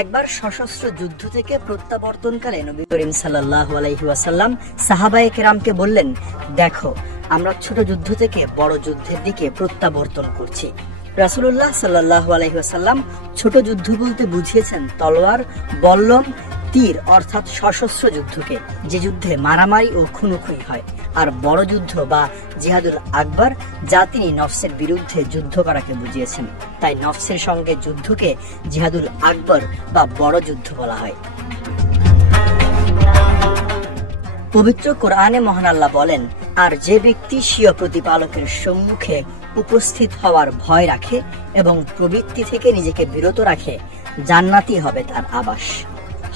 একবার সশস্ত্র যুদ্ধ থেকে প্রত্যাবর্তনকালে নবী করিম সাল্লাল্লাহু আলাইহি ওয়াসাল্লাম সাহাবায়ে কেরামকে বললেন, দেখো আমরা ছোট যুদ্ধ থেকে বড় যুদ্ধের দিকে প্রত্যাবর্তন করছি। রাসূলুল্লাহ সাল্লাল্লাহু আলাইহি ওয়াসাল্লাম ছোট যুদ্ধ বলতে বুঝিয়েছেন তলোয়ার, বল্লম, তীর অর্থাৎ সশস্ত্র যুদ্ধকে, যে যুদ্ধে মারামারি ও খুনোখুনি হয়। আর বড় যুদ্ধ বা জিহাদুল আকবর যা তিনি নফসের বিরুদ্ধে যুদ্ধ করাকে বুঝিয়েছেন। তাই নফসের সঙ্গে যুদ্ধকে জিহাদুল আকবর বা বড় যুদ্ধ বলা হয়। পবিত্র কোরআনে মহান আল্লাহ বলেন, আর যে ব্যক্তি স্বীয় প্রতিপালকের সম্মুখে উপস্থিত হওয়ার ভয় রাখে এবং প্রবৃত্তি থেকে নিজেকে বিরত রাখে, জান্নাতি হবে তার আবাস।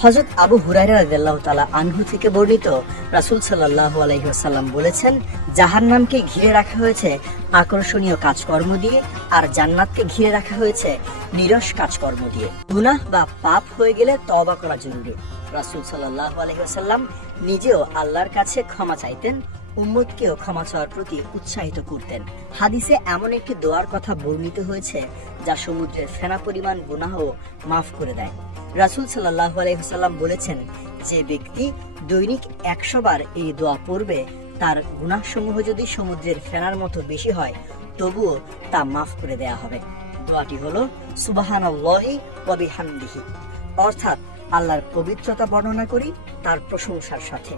হযরত আবু হুরায়রা রাদিয়াল্লাহু তাআলা আনহু থেকে বর্ণিত, রাসূল সাল্লাল্লাহু আলাইহি ওয়াসাল্লাম বলেছেন, জাহান্নামকে ঘিরে রাখা হয়েছে আকর্ষণীয় কাজকর্ম দিয়ে, আর জান্নাতকে ঘিরে রাখা হয়েছে নিরস কাজকর্ম দিয়ে। গুনাহ বা পাপ হয়ে গেলে তওবা করা জরুরি। রাসূল সাল্লাল্লাহু আলাইহি ওয়াসাল্লাম নিজেও আল্লাহর কাছে ক্ষমা চাইতেন, উম্মতকেও ক্ষমা চাওয়ার প্রতি উৎসাহিত করতেন। হাদিসে এমন একটি দোয়ার কথা বর্ণিত হয়েছে যা সমুদ্রের ফেনা পরিমাণ গুনাহ মাফ করে দেয়। রাসূল সাল্লাল্লাহু আলাইহি ওয়াসাল্লাম বলেছেন, যে ব্যক্তি দৈনিক 100 বার এই দোয়া পড়বে, তার গুনাহসমূহ যদি সমুদ্রের ফেনার মতো বেশি হয়, তবুও তা মাফ করে দেয়া হবে। দোয়াটি হলো সুবহানাল্লাহি ওয়া বিহামদিহি, অর্থাৎ আল্লাহর পবিত্রতা বর্ণনা করি তার প্রশংসার সাথে।